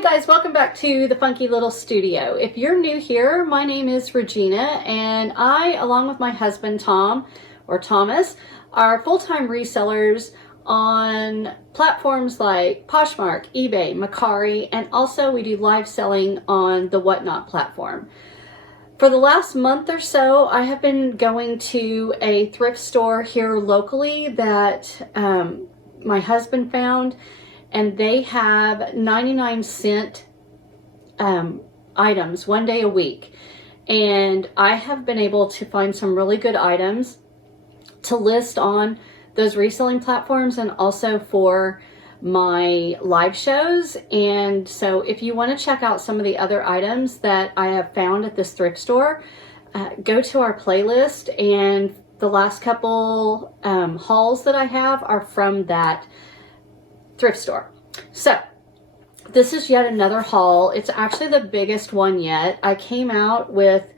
Hey guys, welcome back to the Funky Little Studio. If you're new here, my name is Rajeana, and I, along with my husband Tom, or Thomas, are full-time resellers on platforms like Poshmark, eBay, Mercari, and also we do live selling on the Whatnot platform. For the last month or so, I have been going to a thrift store here locally that my husband found, and they have 99-cent items 1 day a week. And I have been able to find some really good items to list on those reselling platforms and also for my live shows. And so if you want to check out some of the other items that I have found at this thrift store, go to our playlist, and the last couple hauls that I have are from that thrift store. So this is yet another haul. It's actually the biggest one yet. I came out with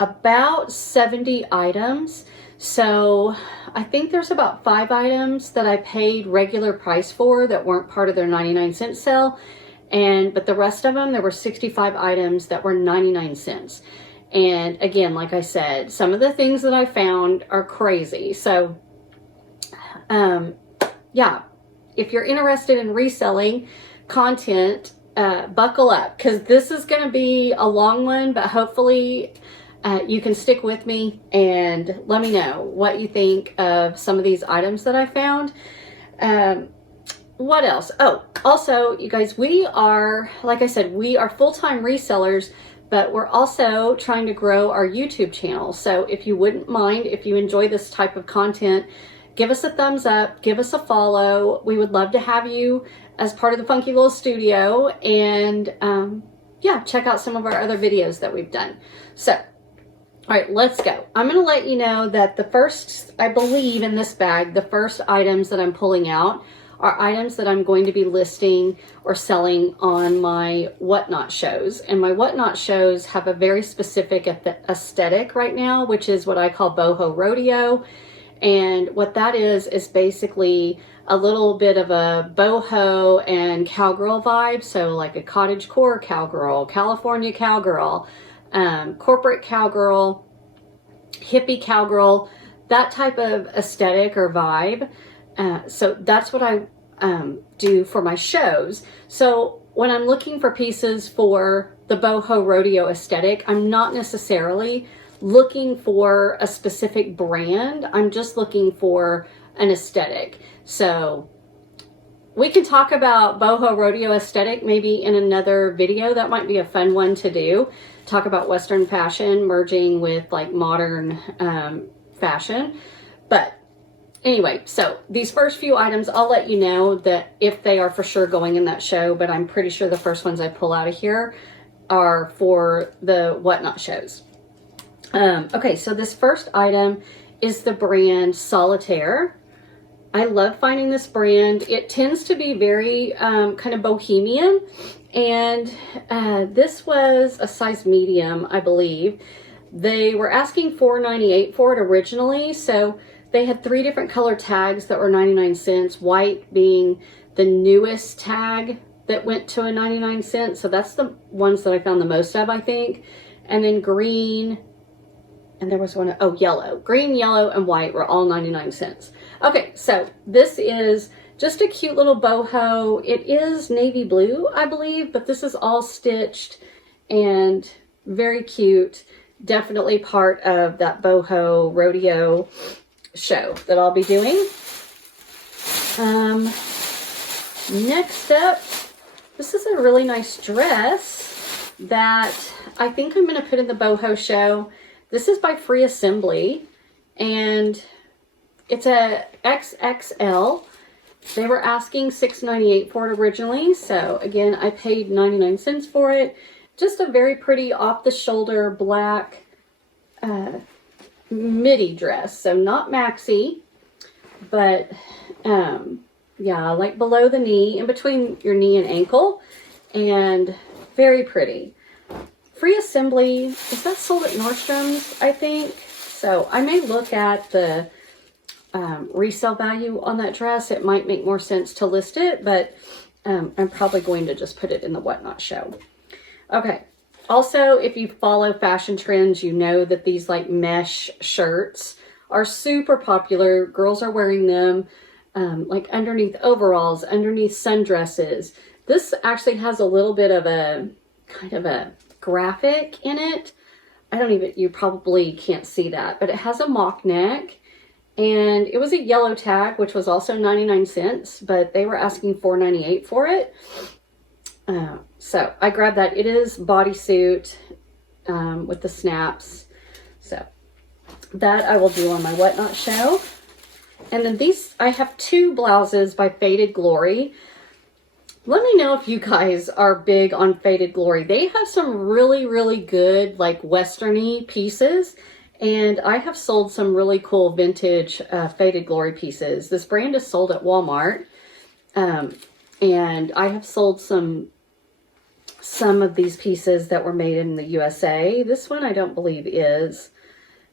about 70 items. So I think there's about 5 items that I paid regular price for that weren't part of their 99-cent sale. But the rest of them, there were 65 items that were 99 cents. And again, like I said, some of the things that I found are crazy. So, yeah. If you're interested in reselling content, buckle up, because this is going to be a long one, but hopefully you can stick with me and let me know what you think of some of these items that I found. What else? Oh, also, you guys, we are, like I said, we are full-time resellers, but we're also trying to grow our YouTube channel. So if you wouldn't mind, if you enjoy this type of content, give us a thumbs up, give us a follow. We would love to have you as part of the Funky Little Studio, and yeah, check out some of our other videos that we've done. So, all right, let's go. I'm gonna let you know that the first, I believe in this bag, the first items that I'm pulling out are items that I'm going to be listing or selling on my Whatnot shows. And my Whatnot shows have a very specific aesthetic right now, which is what I call boho rodeo. And what that is basically a little bit of a boho and cowgirl vibe. So like a cottagecore cowgirl, California cowgirl, corporate cowgirl, hippie cowgirl, that type of aesthetic or vibe. So that's what I do for my shows. So when I'm looking for pieces for the boho rodeo aesthetic, I'm not necessarily looking for a specific brand. I'm just looking for an aesthetic. So we can talk about boho rodeo aesthetic maybe in another video. That might be a fun one to do. Talk about Western fashion merging with like modern fashion. But anyway, so these first few items, I'll let you know that if they are for sure going in that show, but I'm pretty sure the first ones I pull out of here are for the Whatnot shows. Okay, so this first item is the brand Solitaire. I love finding this brand. It tends to be very kind of bohemian, and this was a size medium, I believe. They were asking $4.98 for it originally, so they had 3 different color tags that were 99 cents, white being the newest tag that went to a 99 cents, so that's the ones that I found the most of, I think, and then green. And there was one, oh, yellow. Green, yellow, and white were all 99 cents. Okay, so this is just a cute little boho. It is navy blue, I believe, but this is all stitched and very cute. Definitely part of that boho rodeo show that I'll be doing. Next up, this is a really nice dress that I think I'm going to put in the boho show. This is by Free Assembly, and it's a XXL. They were asking $6.98 for it originally, so again, I paid 99 cents for it. Just a very pretty off-the-shoulder black midi dress, so not maxi, but yeah, like below the knee, in between your knee and ankle, and very pretty. Free Assembly, is that sold at Nordstrom's, I think? So I may look at the resale value on that dress. It might make more sense to list it, but I'm probably going to just put it in the Whatnot show. Okay. Also, if you follow fashion trends, you know that these like mesh shirts are super popular. Girls are wearing them like underneath overalls, underneath sundresses. This actually has a little bit of a kind of a graphic in it. You probably can't see that, but it has a mock neck, and it was a yellow tag, which was also 99 cents, but they were asking $4.98 for it. So I grabbed that. It is bodysuit with the snaps. So that I will do on my Whatnot show. And then I have 2 blouses by Faded Glory. Let me know if you guys are big on Faded Glory. They have some really, really good, like, western-y pieces. And I have sold some really cool vintage Faded Glory pieces. This brand is sold at Walmart. And I have sold some of these pieces that were made in the USA. This one I don't believe is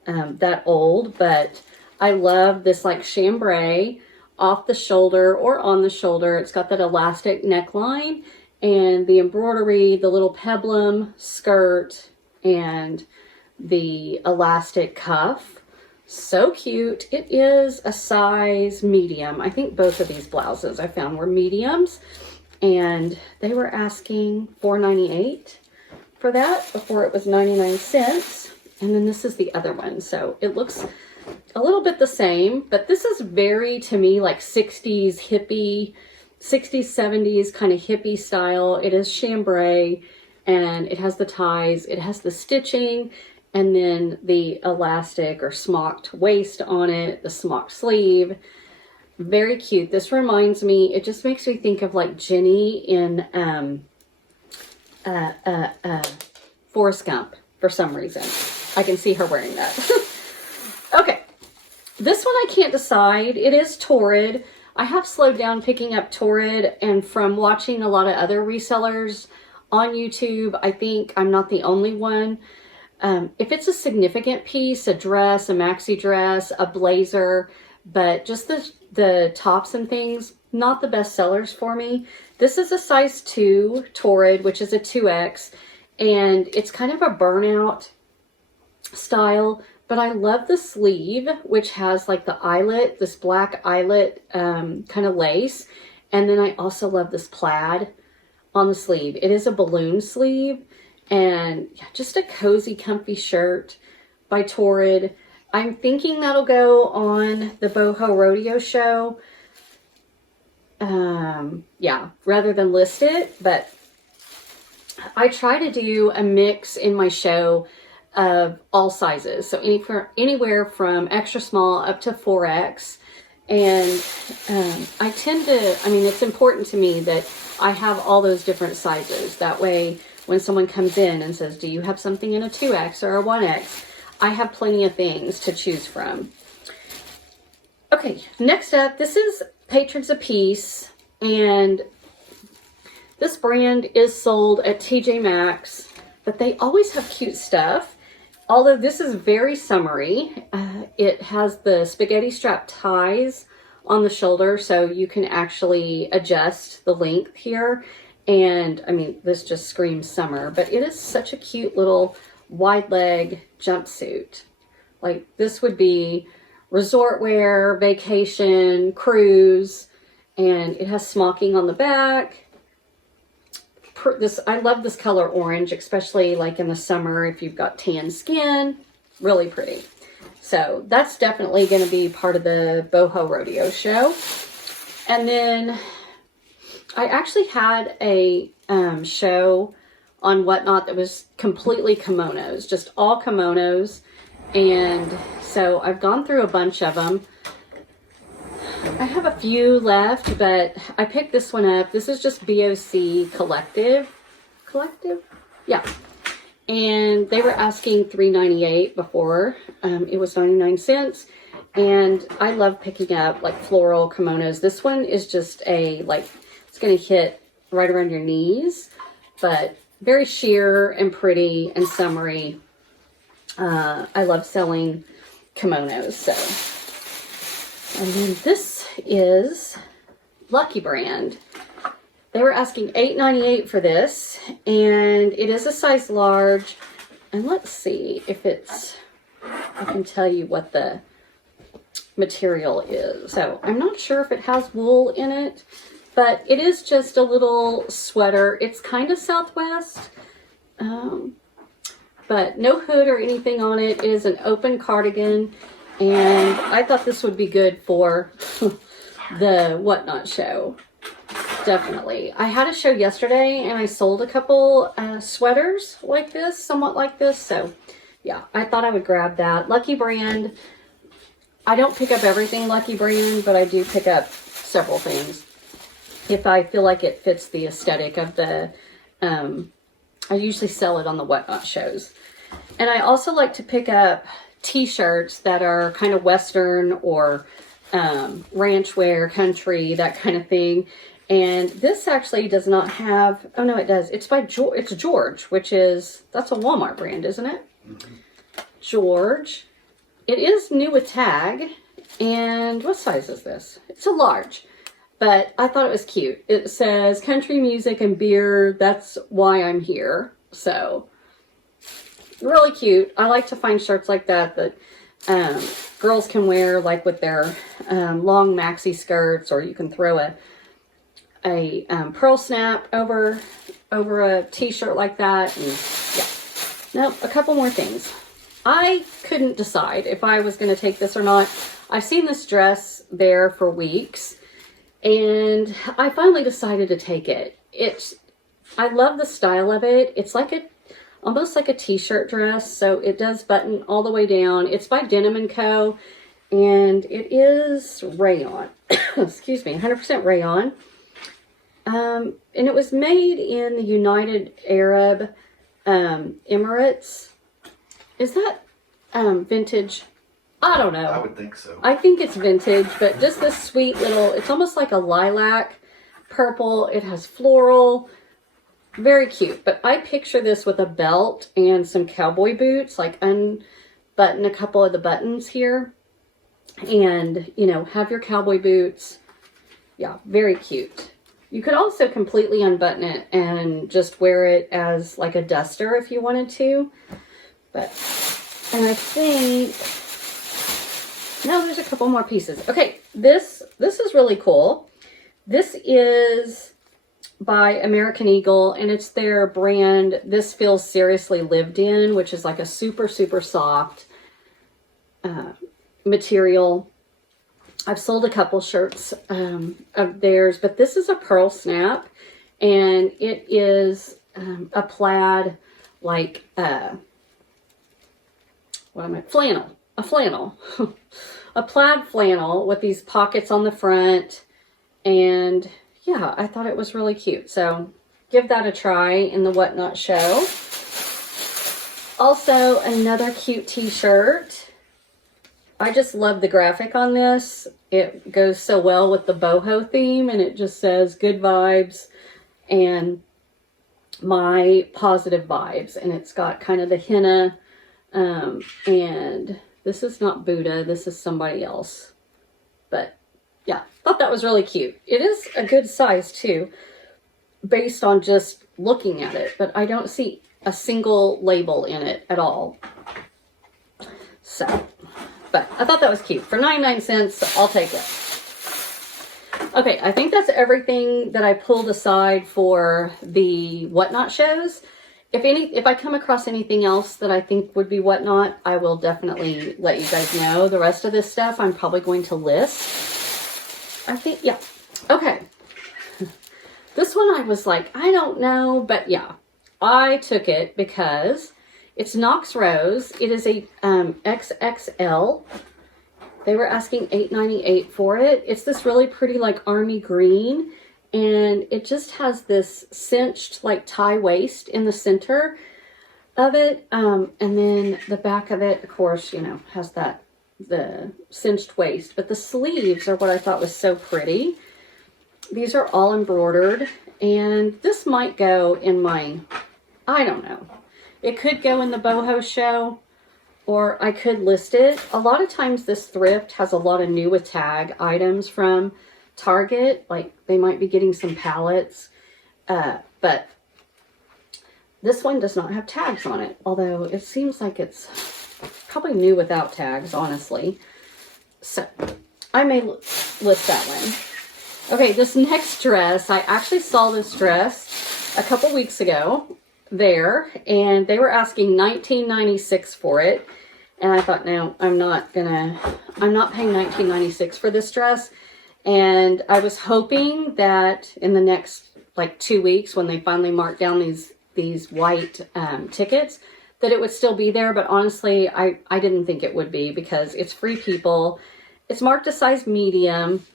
that old, but I love this, like, chambray off the shoulder or on the shoulder. It's got that elastic neckline and the embroidery, the little peplum skirt, and the elastic cuff. So cute. It is a size medium. I think both of these blouses I found were mediums, and they were asking $4.98 for that before it was 99 cents. And then this is the other one. So it looks a little bit the same, but this is very, to me, like 60s hippie, 60s, 70s kind of hippie style. It is chambray, and it has the ties, it has the stitching, and then the elastic or smocked waist on it, the smocked sleeve. Very cute. This reminds me, it just makes me think of like Jenny in Forrest Gump for some reason. I can see her wearing that. Okay, this one I can't decide. It is Torid. I have slowed down picking up Torid, and from watching a lot of other resellers on YouTube, I think I'm not the only one. If it's a significant piece, a dress, a maxi dress, a blazer, but just the tops and things, not the best sellers for me. This is a size 2 Torid, which is a 2X, and it's kind of a burnout style. But I love the sleeve, which has like the eyelet, this black eyelet kind of lace. And then I also love this plaid on the sleeve. It is a balloon sleeve, and yeah, just a cozy, comfy shirt by Torid. I'm thinking that'll go on the Boho Rodeo show. Yeah, rather than list it. But I try to do a mix in my show of all sizes, so anywhere from extra small up to 4X. And I tend to, it's important to me that I have all those different sizes. That way, when someone comes in and says, do you have something in a 2X or a 1X? I have plenty of things to choose from. Okay, next up, this is Patrons of Peace, and this brand is sold at TJ Maxx, but they always have cute stuff. Although this is very summery, it has the spaghetti strap ties on the shoulder, so you can actually adjust the length here. And this just screams summer, but it is such a cute little wide leg jumpsuit. Like, this would be resort wear, vacation, cruise, and it has smocking on the back. I love this color orange, especially like in the summer if you've got tan skin. Really pretty. So that's definitely going to be part of the Boho Rodeo show. And then I actually had a show on Whatnot that was completely kimonos, just all kimonos. And so I've gone through a bunch of them. I have a few left, but I picked this one up. This is just BOC Collective? Yeah. And they were asking $3.98 before. It was 99 cents. And I love picking up like floral kimonos. This one is just it's going to hit right around your knees, but very sheer and pretty and summery. I love selling kimonos, so. And then this is Lucky Brand. They were asking $8.98 for this, and it is a size large. And let's see if it's, I can tell you what the material is. So I'm not sure if it has wool in it, but it is just a little sweater. It's kind of Southwest, but no hood or anything on it. It is an open cardigan, and I thought this would be good for the Whatnot show. Definitely. I had a show yesterday and I sold a couple sweaters like this, somewhat like this. So yeah, I thought I would grab that. Lucky Brand. I don't pick up everything Lucky Brand, but I do pick up several things if I feel like it fits the aesthetic of the, I usually sell it on the Whatnot shows. And I also like to pick up t-shirts that are kind of Western or ranch wear, country, that kind of thing. And this actually does not have, oh no, it does. It's by George, it's George, which is, that's a Walmart brand, isn't it? Mm-hmm. George. It is new with tag. And what size is this? It's a large, but I thought it was cute. It says country music and beer. That's why I'm here. So really cute. I like to find shirts like that girls can wear, like with their long maxi skirts, or you can throw a pearl snap over a t-shirt like that. And yeah. Now, a couple more things. I couldn't decide if I was going to take this or not. I've seen this dress there for weeks, and I finally decided to take it. I love the style of it. It's like almost like a t-shirt dress, so it does button all the way down. It's by Denim Co, and it is rayon. Excuse me, 100% rayon. And it was made in the United Arab Emirates. Is that vintage? I don't know. I would think so. I think it's vintage, but just this sweet little, it's almost like a lilac purple. It has floral. Very cute. But I picture this with a belt and some cowboy boots, like unbutton a couple of the buttons here. And, you know, have your cowboy boots. Yeah, very cute. You could also completely unbutton it and just wear it as like a duster if you wanted to. But, and I think, no, there's a couple more pieces. Okay, this is really cool. This is by American Eagle, and it's their brand, This Feels Seriously Lived In, which is like a super, super soft material. I've sold a couple shirts of theirs, but this is a pearl snap, and it is a plaid, like, flannel, a flannel, a plaid flannel with these pockets on the front. And yeah, I thought it was really cute. So give that a try in the Whatnot show. Also, another cute t-shirt. I just love the graphic on this. It goes so well with the boho theme, and it just says good vibes and my positive vibes. And it's got kind of the henna, and this is not Buddha, this is somebody else. But yeah, thought that was really cute. It is a good size too, based on just looking at it, but I don't see a single label in it at all. So, but I thought that was cute. For 99 cents, I'll take it. Okay, I think that's everything that I pulled aside for the Whatnot shows. If I come across anything else that I think would be Whatnot, I will definitely let you guys know. The rest of this stuff I'm probably going to list. I think, yeah. Okay. This one I was like, I don't know, but yeah. I took it because it's Nox Rose. It is a XXL. They were asking $8.98 for it. It's this really pretty like army green, and it just has this cinched like tie waist in the center of it. And then the back of it, of course, you know, has the cinched waist, but the sleeves are what I thought was so pretty. These are all embroidered, and this might go in my, I don't know. It could go in the boho show, or I could list it. A lot of times this thrift has a lot of new with tag items from Target. Like they might be getting some palettes, But this one does not have tags on it, although it seems like it's probably new without tags, honestly. So I may list that one. Okay, this next dress, I actually saw this dress a couple weeks ago there, and they were asking $19.96 for it. And I thought, no, I'm not paying $19.96 for this dress. And I was hoping that in the next like 2 weeks, when they finally mark down these white tickets, that it would still be there. But honestly, I didn't think it would be, because it's Free People. It's marked a size medium,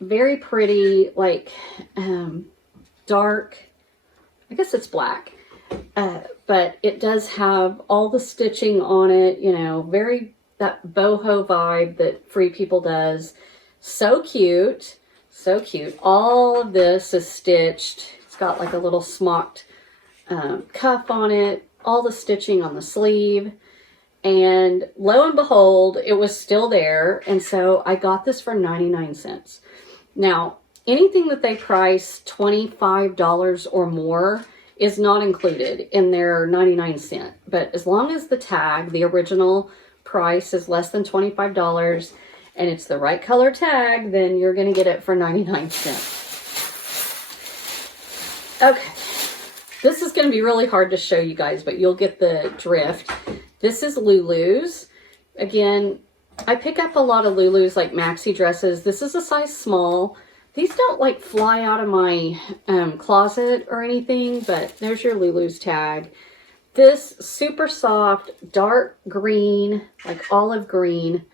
very pretty, like dark, I guess it's black. But it does have all the stitching on it, you know, very that boho vibe that Free People does. So cute, so cute. All of this is stitched. It's got like a little smocked cuff on it, all the stitching on the sleeve. And lo and behold, it was still there. And so I got this for 99 cents. Now, anything that they price $25 or more is not included in their 99 cent. But as long as the tag, the original price, is less than $25 and it's the right color tag, then you're going to get it for 99 cents. Okay. This is going to be really hard to show you guys, but you'll get the drift. This is Lulus. Again, I pick up a lot of Lulus, like maxi dresses. This is a size small. These don't like fly out of my closet or anything, but there's your Lulus tag. This super soft, dark green, like olive green,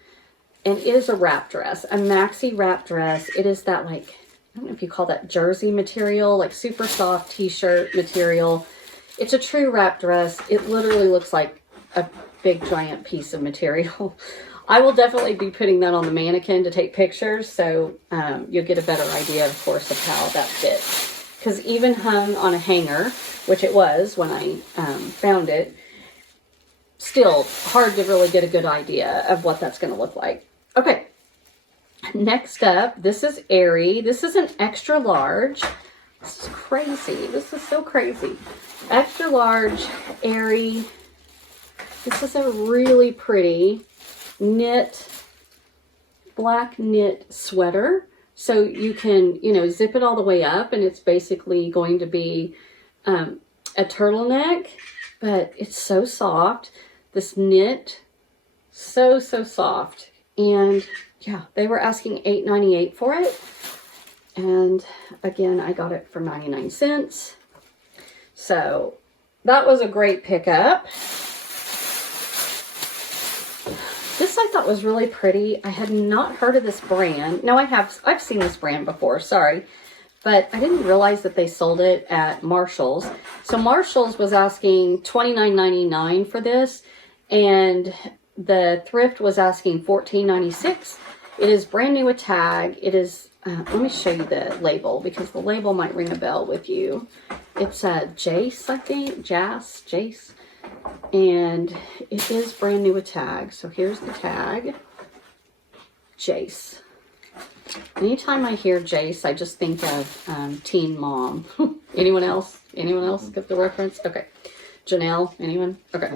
and it is a wrap dress, a maxi wrap dress. It is that, like, I don't know if you call that jersey material, like super soft t-shirt material. It's a true wrap dress. It literally looks like a big giant piece of material. I will definitely be putting that on the mannequin to take pictures, so you'll get a better idea, of course, of how that fits. Because even hung on a hanger, which it was when I found it, still hard to really get a good idea of what that's going to look like. Okay, next up, this is Airy. This is an extra large. This is crazy. This is so crazy. Extra large Airy. This is a really pretty knit, black knit sweater. So you can, you know, zip it all the way up, and it's basically going to be a turtleneck, but it's so soft. This knit, so soft. And yeah, they were asking $8.98 for it. And again, I got it for 99 cents. So that was a great pickup. This I thought was really pretty. I had not heard of this brand. No, I've seen this brand before, sorry. But I didn't realize that they sold it at Marshall's. So Marshall's was asking $29.99 for this, and the Thrift was asking $14.96. It is brand new with tag. It is, let me show you the label, because the label might ring a bell with you. It's Jace, I think, Jace. And it is brand new with tag. So here's the tag. Jace. Anytime I hear Jace, I just think of Teen Mom. Anyone else? Anyone else get the reference? Okay. Janelle, anyone? Okay.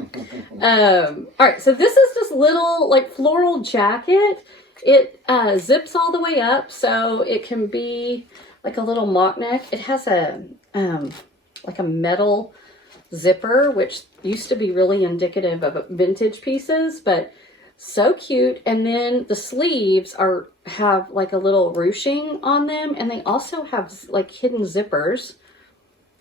All right, so this is this little like floral jacket. It zips all the way up, so it can be like a little mock neck. It has a like a metal zipper, which used to be really indicative of vintage pieces, but so cute. And then the sleeves have like a little ruching on them, and they also have like hidden zippers.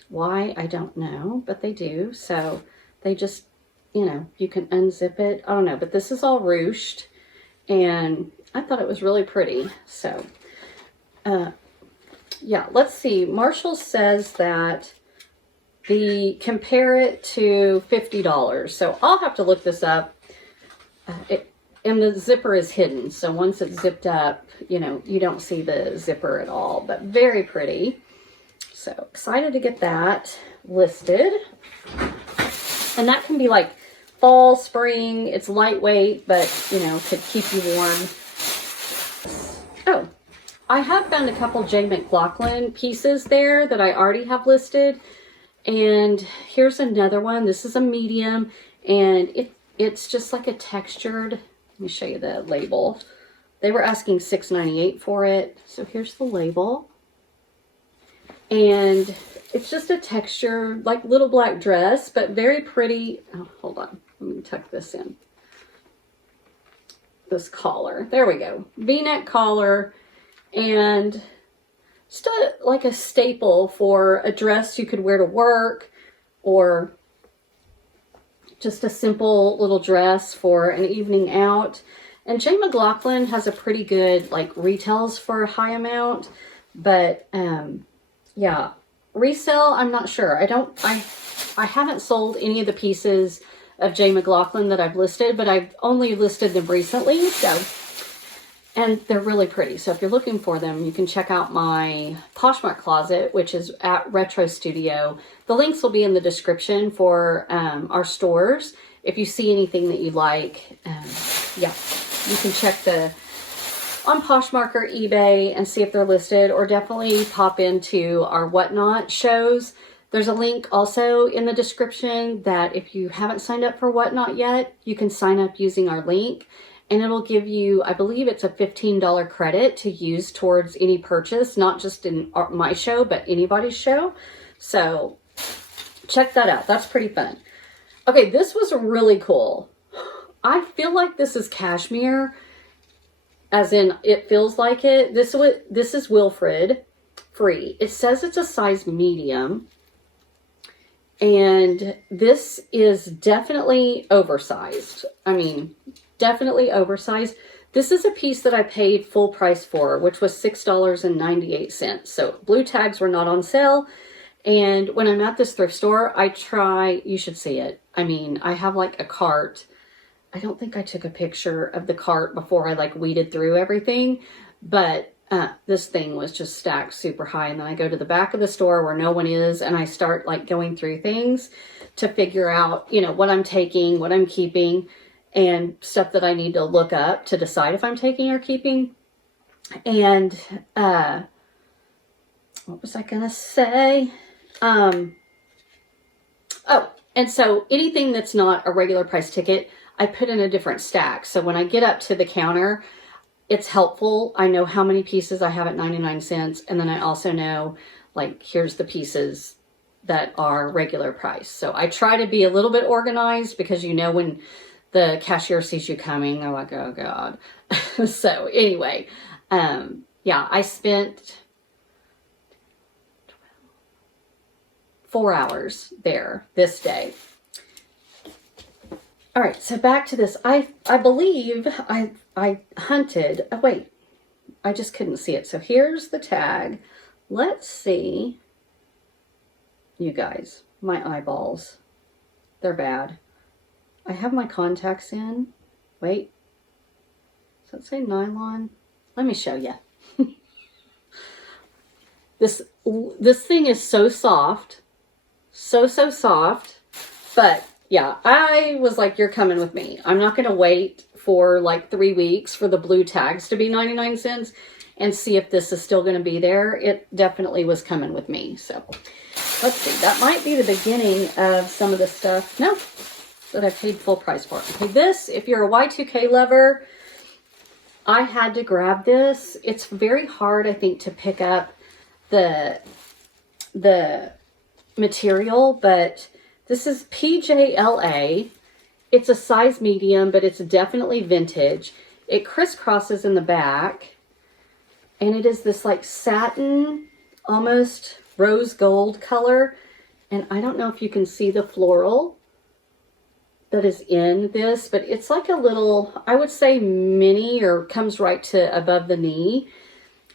Why, I don't know, but they do. So they just, you know, you can unzip it. I don't know, but this is all ruched, and I thought it was really pretty. So yeah, let's see. Marshall says that compare it to $50. So I'll have to look this up. And the zipper is hidden. So once it's zipped up, you know, you don't see the zipper at all, but very pretty. So excited to get that listed. And that can be like fall, spring. It's lightweight, but you know, could keep you warm. Oh, I have found a couple J. McLaughlin pieces there that I already have listed. And here's another one. This is a medium, and it's just like a textured. Let me show you the label. They were asking $6.98 for it. So here's the label. And it's just a texture, like little black dress, but very pretty. Oh, hold on. Let me tuck this in. This collar. There we go. V-neck collar. And just like a staple for a dress you could wear to work, or just a simple little dress for an evening out. And J. McLaughlin has a pretty good, like, retails for a high amount. But, yeah, resale, I'm not sure. I haven't sold any of the pieces of J. McLaughlin that I've listed, but I've only listed them recently, so, and they're really pretty. So if you're looking for them, you can check out my Poshmark closet, which is at Retro Studio. The links will be in the description for our stores. If you see anything that you like, yeah, you can check on Poshmark or eBay and see if they're listed, or definitely pop into our Whatnot shows. There's a link also in the description that if you haven't signed up for Whatnot yet, you can sign up using our link, and it'll give you, I believe it's a $15 credit to use towards any purchase, not just in my show, but anybody's show. So check that out. That's pretty fun. Okay, this was really cool. I feel like this is cashmere, as in it feels like it. This is Wilfred free. It says it's a size medium. And this is definitely oversized. I mean, definitely oversized. This is a piece that I paid full price for, which was $6.98. So blue tags were not on sale. And when I'm at this thrift store, you should see it. I mean, I have like a cart. I don't think I took a picture of the cart before I like weeded through everything, but this thing was just stacked super high. And then I go to the back of the store where no one is, and I start like going through things to figure out, you know, what I'm taking, what I'm keeping, and stuff that I need to look up to decide if I'm taking or keeping. And what was I gonna say? Oh, and so anything that's not a regular price ticket, I put in a different stack. So when I get up to the counter, it's helpful. I know how many pieces I have at 99 cents. And then I also know, like, here's the pieces that are regular price. So I try to be a little bit organized, because, you know, when the cashier sees you coming, they're like, oh God. So anyway, yeah, I spent 4 hours there this day. All right, so back to this. I believe I hunted. Oh, wait. I just couldn't see it. So here's the tag. Let's see. You guys, my eyeballs. They're bad. I have my contacts in. Wait. Does that say nylon? Let me show you. This thing is so soft. So soft. But yeah, I was like, you're coming with me. I'm not going to wait for like 3 weeks for the blue tags to be 99 cents and see if this is still going to be there. It definitely was coming with me. So let's see. That might be the beginning of some of the stuff. No, that I paid full price for. Okay, this, if you're a Y2K lover, I had to grab this. It's very hard, I think, to pick up the material, but this is PJLA. It's a size medium, but it's definitely vintage. It crisscrosses in the back, and it is this like satin, almost rose gold color. And I don't know if you can see the floral that is in this, but it's like a little, I would say mini, or comes right to above the knee.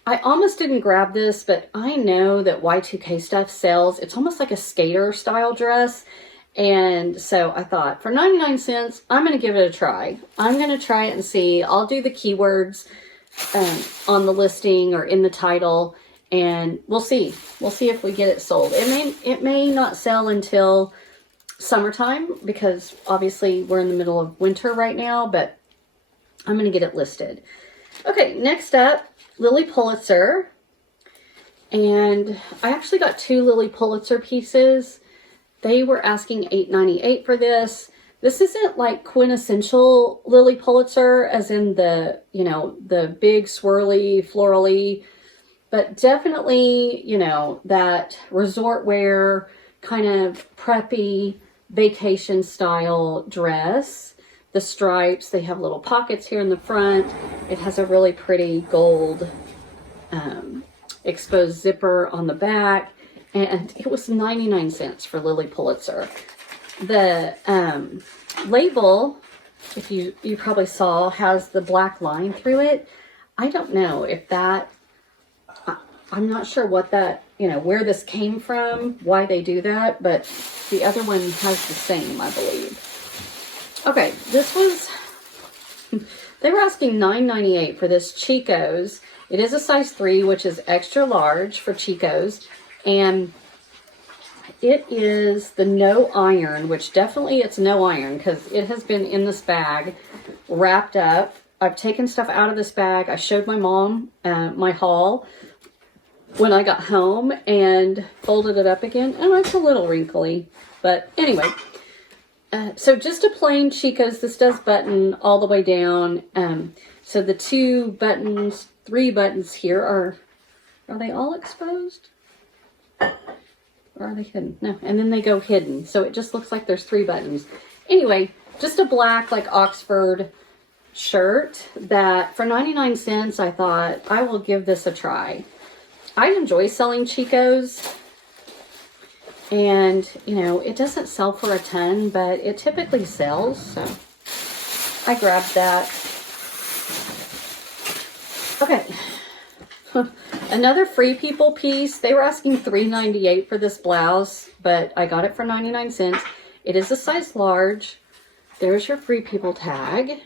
I almost didn't grab this, but I know that Y2K stuff sells. It's almost like a skater style dress. And so I thought, for 99 cents, I'm going to give it a try. I'm going to try it and see. I'll do the keywords on the listing or in the title, and we'll see. We'll see if we get it sold. It may not sell until summertime, because obviously we're in the middle of winter right now, but I'm going to get it listed. Okay, next up, Lily Pulitzer. And I actually got 2 Lily Pulitzer pieces. They were asking $8.98 for this. This isn't like quintessential Lily Pulitzer, as in the, you know, the big swirly, florally, but definitely, you know, that resort wear kind of preppy vacation style dress. The stripes, they have little pockets here in the front. It has a really pretty gold exposed zipper on the back, and it was 99 cents for Lily Pulitzer. The label, if you probably saw, has the black line through it. I don't know if that, I'm not sure what that, you know, where this came from, why they do that, but the other one has the same, I believe. Okay, this was, they were asking $9.98 for this Chicos. It is a size 3, which is extra large for Chicos, and it is the no iron, which definitely it's no iron because it has been in this bag wrapped up. I've taken stuff out of this bag. I showed my mom my haul when I got home and folded it up again. Oh, it's a little wrinkly, but anyway. So just a plain Chicos. This does button all the way down. So the 2 buttons, 3 buttons here are they all exposed? Or are they hidden? No, and then they go hidden. So it just looks like there's 3 buttons. Anyway, just a black like Oxford shirt that for 99 cents, I thought I will give this a try. I enjoy selling Chicos. And, you know, it doesn't sell for a ton, but it typically sells. So I grabbed that. Okay. Another Free People piece. They were asking $3.98 for this blouse, but I got it for 99 cents. It is a size large. There's your Free People tag.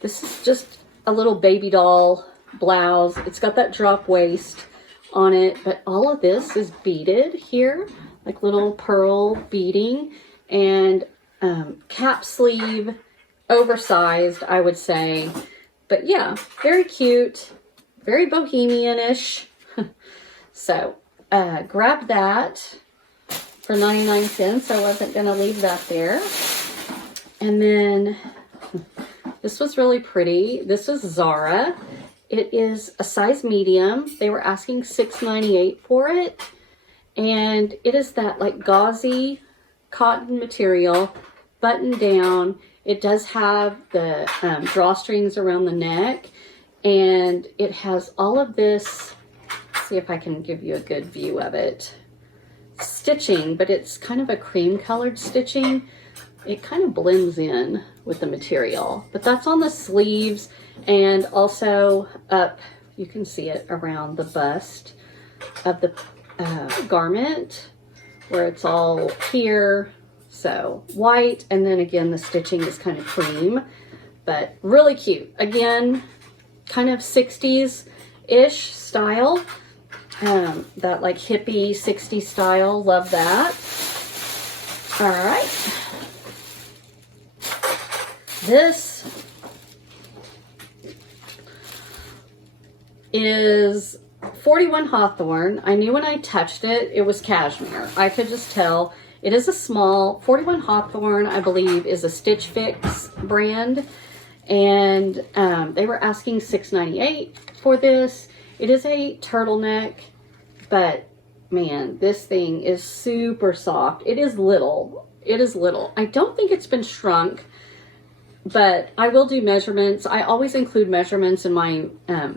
This is just a little baby doll blouse. It's got that drop waist on it, but all of this is beaded here, like little pearl beading, and cap sleeve, oversized, I would say. But yeah, very cute. Very bohemian-ish. So, grab that for 99 cents. I wasn't going to leave that there. And then, this was really pretty. This is Zara. It is a size medium. They were asking $6.98 for it. And it is that like gauzy cotton material, buttoned down. It does have the drawstrings around the neck. And it has all of this, let's see if I can give you a good view of it, stitching, but it's kind of a cream colored stitching. It kind of blends in with the material, but that's on the sleeves and also up, you can see it around the bust of the garment where it's all here. So white, and then again, the stitching is kind of cream, but really cute. Again, kind of 60s-ish style, that like hippie 60s style. Love that. All right. This is 41 Hawthorne. I knew when I touched it, it was cashmere. I could just tell. It is a small. 41 Hawthorne, I believe, is a Stitch Fix brand. And they were asking $6.98 for this. It is a turtleneck, but man, this thing is super soft. It is little. It is little. I don't think it's been shrunk, but I will do measurements. I always include measurements in my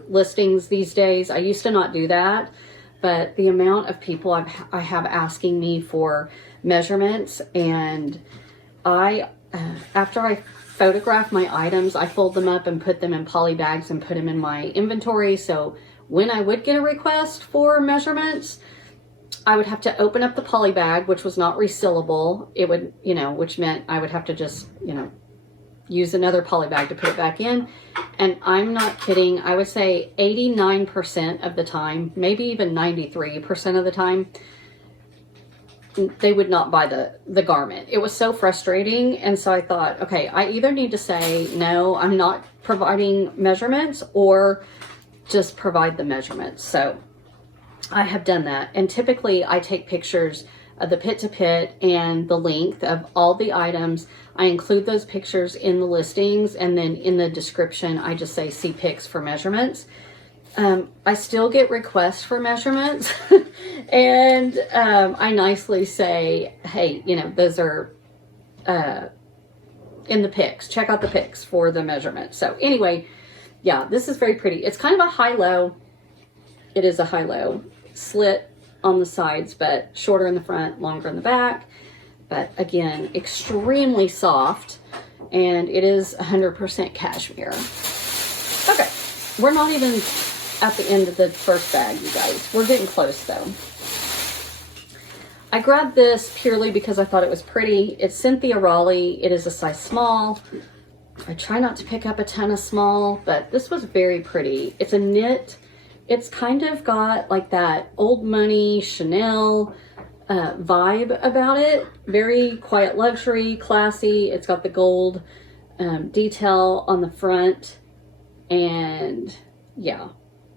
listings these days. I used to not do that, but the amount of people I have asking me for measurements, and after I photograph my items, I fold them up and put them in poly bags and put them in my inventory. So when I would get a request for measurements, I would have to open up the poly bag, which was not resealable. It would, you know, which meant I would have to just, you know, use another poly bag to put it back in. And I'm not kidding. I would say 89% of the time, maybe even 93% of the time, they would not buy the garment. It was so frustrating. And so I thought, okay, I either need to say, no, I'm not providing measurements, or just provide the measurements. So I have done that. And typically I take pictures of the pit to pit and the length of all the items. I include those pictures in the listings, and then in the description I just say see pics for measurements. I still get requests for measurements and I nicely say, hey, you know, those are in the pics. Check out the pics for the measurement. So anyway, yeah, this is very pretty. It's kind of a high-low. It is a high-low slit on the sides, but shorter in the front, longer in the back. But again, extremely soft, and it is 100% cashmere. Okay, we're not even at the end of the first bag, you guys. We're getting close though. I grabbed this purely because I thought it was pretty. It's Cynthia Raleigh. It is a size small. I try not to pick up a ton of small, but this was very pretty. It's a knit. It's kind of got like that old money Chanel vibe about it. Very quiet luxury, classy. It's got the gold detail on the front, and yeah,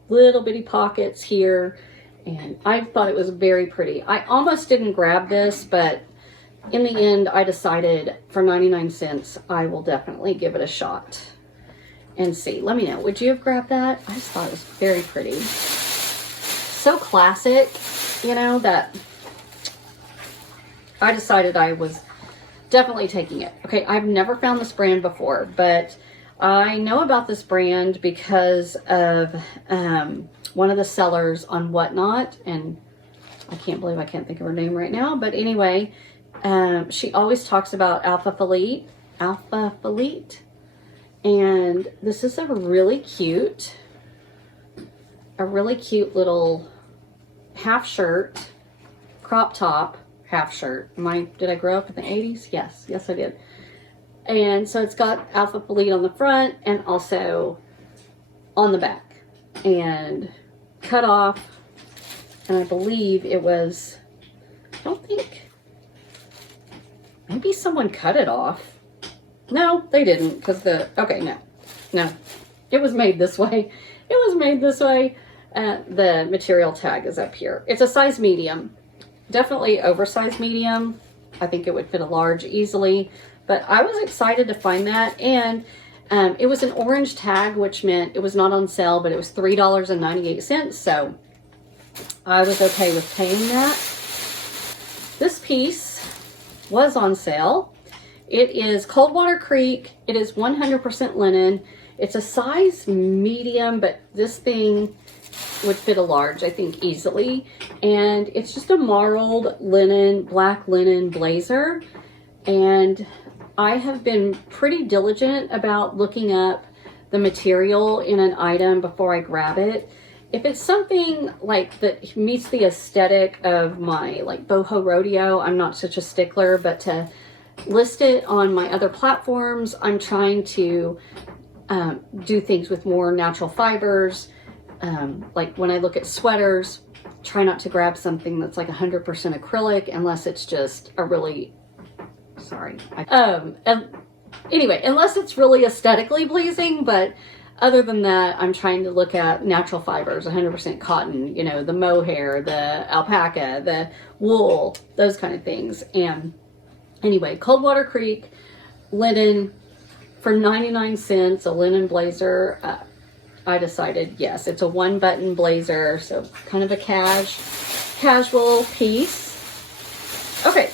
little bitty pockets here. And I thought it was very pretty. I almost didn't grab this, but in the end I decided for 99 cents I will definitely give it a shot and see. Let me know, would you have grabbed that? I just thought it was very pretty. So classic, you know, that I decided I was definitely taking it. Okay, I've never found this brand before, but I know about this brand because of one of the sellers on Whatnot, and I can't believe I can't think of her name right now, but anyway, she always talks about Alpha Philippe, and this is a really cute little half shirt, crop top, half shirt. Did I grow up in the 80s? Yes I did. And so it's got Alpha Philippe on the front and also on the back, and cut off. And I believe it was, I don't think, maybe someone cut it off. No, they didn't, because okay, no, it was made this way. It was made this way. The material tag is up here. It's a size medium, definitely oversized medium. I think it would fit a large easily, but I was excited to find that. And it was an orange tag, which meant it was not on sale, but it was $3.98. So I was okay with paying that. This piece was on sale. It is Coldwater Creek. It is 100% linen. It's a size medium, but this thing would fit a large, I think, easily. And it's just a marled linen, black linen blazer. And I have been pretty diligent about looking up the material in an item before I grab it. If it's something like that meets the aesthetic of my like boho rodeo, I'm not such a stickler, but to list it on my other platforms, I'm trying to do things with more natural fibers. Like when I look at sweaters, try not to grab something that's like 100% acrylic unless it's just a really, anyway, unless it's really aesthetically pleasing. But other than that, I'm trying to look at natural fibers, 100% cotton, you know, the mohair, the alpaca, the wool, those kind of things. And anyway, Coldwater Creek linen for 99 cents, a linen blazer. I decided, yes, it's a one button blazer, so kind of a casual piece. Okay,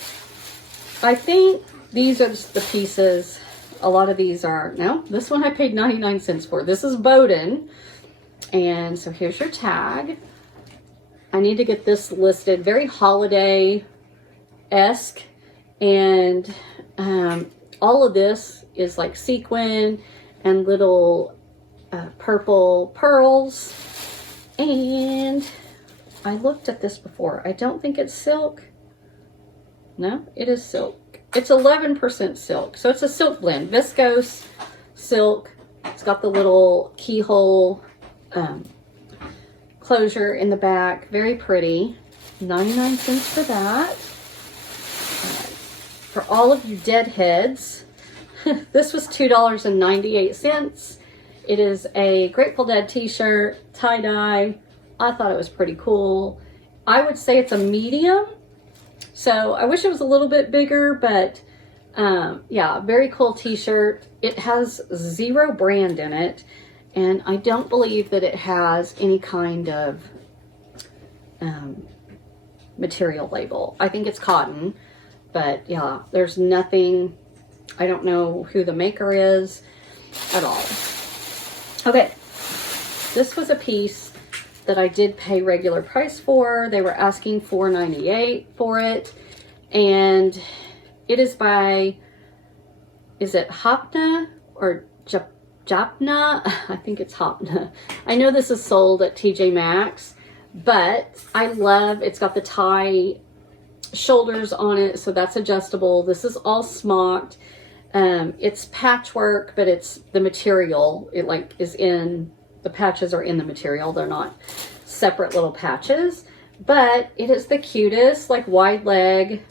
I think these are the pieces. A lot of these are, no, this one I paid 99 cents for. This is Bowden. And so here's your tag. I need to get this listed. Very holiday-esque. And all of this is like sequin and little purple pearls. And I looked at this before. I don't think it's silk. No, it is silk. It's 11% silk. So it's a silk blend. Viscose silk. It's got the little keyhole closure in the back. Very pretty. 99 cents for that. For all of you deadheads, this was $2.98. It is a Grateful Dead t-shirt, tie-dye. I thought it was pretty cool. I would say it's a medium. So I wish it was a little bit bigger, but yeah, very cool t-shirt. It has 0 brand in it, and I don't believe that it has any kind of material label. I think it's cotton, but yeah, there's nothing. I don't know who the maker is at all. Okay, this was a piece that I did pay regular price for. They were asking $4.98 for it, and it is by, is it Hopna or Japna? I think it's Hopna. I know this is sold at TJ Maxx, but I love, it's got the tie shoulders on it, so that's adjustable. This is all smocked. It's patchwork, but it's the material. It like is in, the patches are in the material. They're not separate little patches, but it is the cutest, like wide leg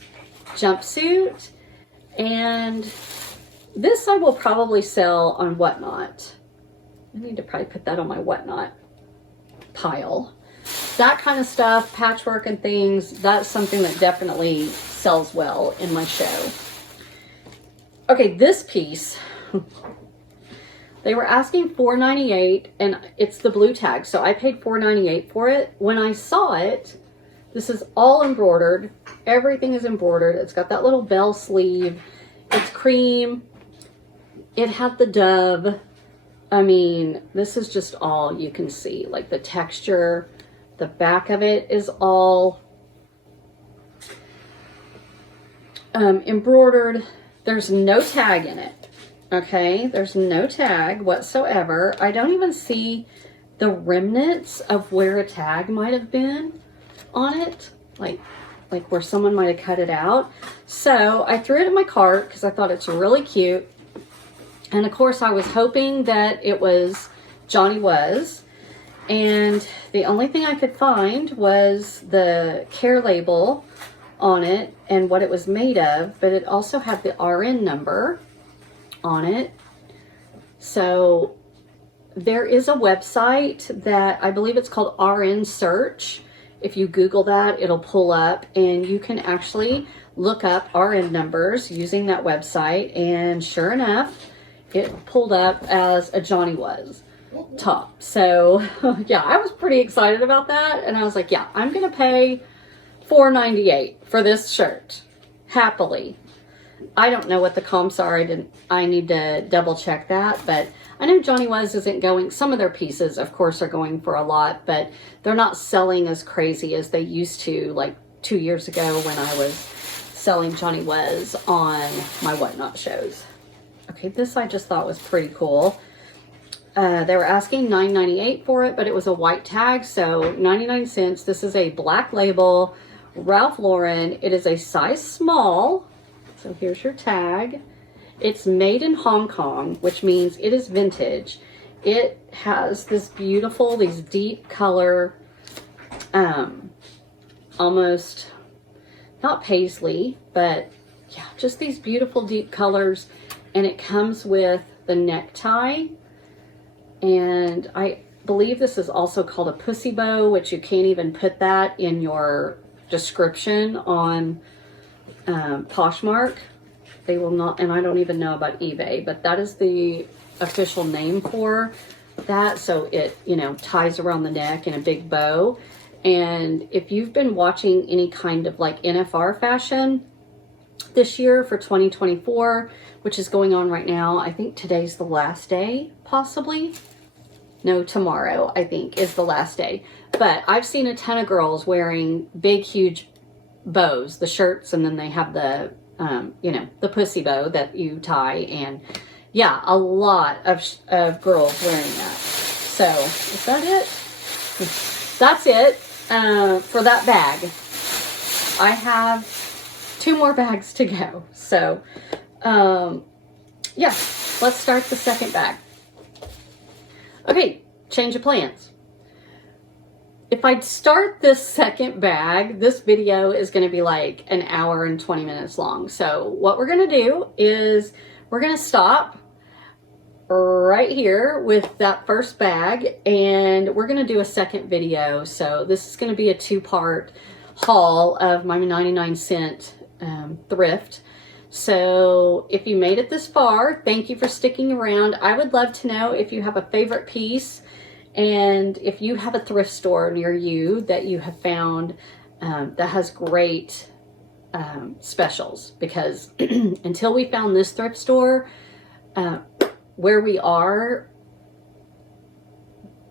jumpsuit. And this I will probably sell on Whatnot. I need to probably put that on my Whatnot pile. That kind of stuff, patchwork and things, that's something that definitely sells well in my show. Okay, this piece, they were asking $4.98, and it's the blue tag, so I paid $4.98 for it. When I saw it, this is all embroidered. Everything is embroidered. It's got that little bell sleeve. It's cream. It had the dove. I mean, this is just all you can see, like the texture. The back of it is all embroidered. There's no tag in it. Okay, there's no tag whatsoever. I don't even see the remnants of where a tag might have been on it, like where someone might have cut it out. So I threw it in my cart because I thought it's really cute. And of course I was hoping that it was Johnny Was. And the only thing I could find was the care label on it and what it was made of, but it also had the RN number on it. So there is a website that I believe it's called RN Search. If you Google that, it'll pull up, and you can actually look up RN numbers using that website. And sure enough, it pulled up as a Johnny Was top. So yeah, I was pretty excited about that. And I was like, yeah, I'm going to pay $4.98 for this shirt. Happily. I don't know what the comps are. I need to double check that, but I know Johnny Was isn't going, some of their pieces of course are going for a lot, but they're not selling as crazy as they used to, like 2 years ago when I was selling Johnny Was on my Whatnot shows. Okay, this I just thought was pretty cool. They were asking $9.98 for it, but it was a white tag, so 99 cents. This is a black label, Ralph Lauren. It is a size small. So here's your tag. It's made in Hong Kong, which means it is vintage. It has this beautiful, these deep color, almost not paisley, but yeah, just these beautiful deep colors. And it comes with the necktie. And I believe this is also called a pussy bow, which you can't even put that in your description on Poshmark. They will not, and I don't even know about eBay, but that is the official name for that. So it, you know, ties around the neck in a big bow. And if you've been watching any kind of like NFR fashion this year for 2024, which is going on right now, I think today's the last day, possibly. No, tomorrow, I think, is the last day. But I've seen a ton of girls wearing big, huge bows, the shirts, and then they have the, you know, the pussy bow that you tie. And yeah, a lot of girls wearing that. So is that it? That's it for that bag. I have 2 more bags to go. So yeah, let's start the second bag. Okay, change of plans. If I start this second bag, this video is going to be like an hour and 20 minutes long. So what we're going to do is we're going to stop. right here with that first bag, and we're going to do a second video. So this is going to be a two-part haul of my 99-cent thrift. So if you made it this far, thank you for sticking around. I would love to know if you have a favorite piece and if you have a thrift store near you that you have found that has great specials, because until we found this thrift store where we are,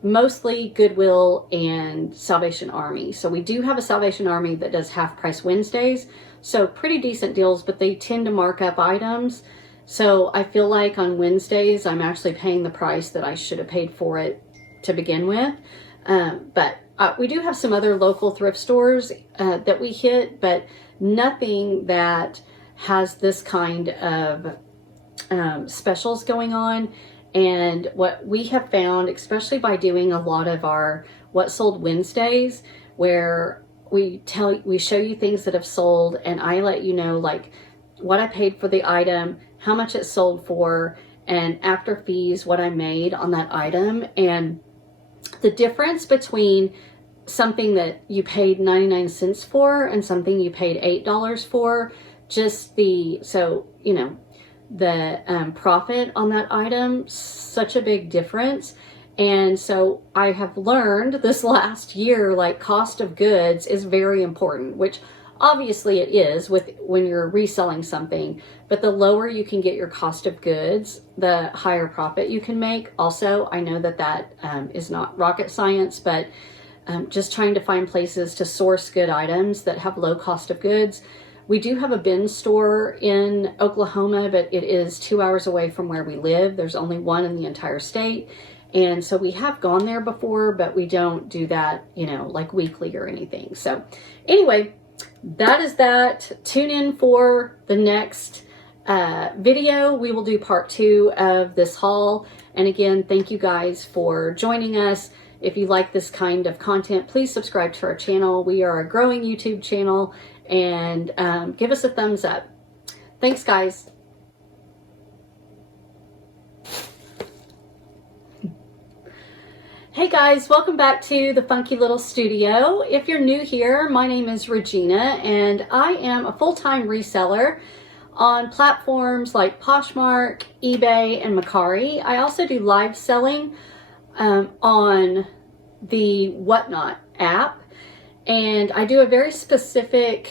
mostly Goodwill and Salvation Army. So we do have a Salvation Army that does half price Wednesdays, so pretty decent deals, but they tend to mark up items. So I feel like on Wednesdays I'm actually paying the price that I should have paid for it to begin with. But we do have some other local thrift stores that we hit, but nothing that has this kind of specials going on. And what we have found, especially by doing a lot of our What Sold Wednesdays, where we show you things that have sold, and I let you know like what I paid for the item, how much it sold for, and after fees what I made on that item. And the difference between something that you paid 99 cents for and something you paid $8 for, just the, so you know, the profit on that item, such a big difference. And so I have learned this last year, like, cost of goods is very important, which obviously it is when you're reselling something, but the lower you can get your cost of goods, the higher profit you can make. Also, I know that is not rocket science, but just trying to find places to source good items that have low cost of goods. We do have a bin store in Oklahoma, but it is 2 hours away from where we live. There's only one in the entire state. And so we have gone there before, but we don't do that, you know, like weekly or anything. So anyway, that is that. Tune in for the next video. We will do part 2 of this haul. And again, thank you guys for joining us. If you like this kind of content, please subscribe to our channel. We are a growing YouTube channel, and give us a thumbs up. Thanks, guys. Hey guys, welcome back to the Funky Little Studio. If you're new here, my name is Rajeana, and I am a full-time reseller on platforms like Poshmark, eBay, and Mercari. I also do live selling on the Whatnot app, and I do a very specific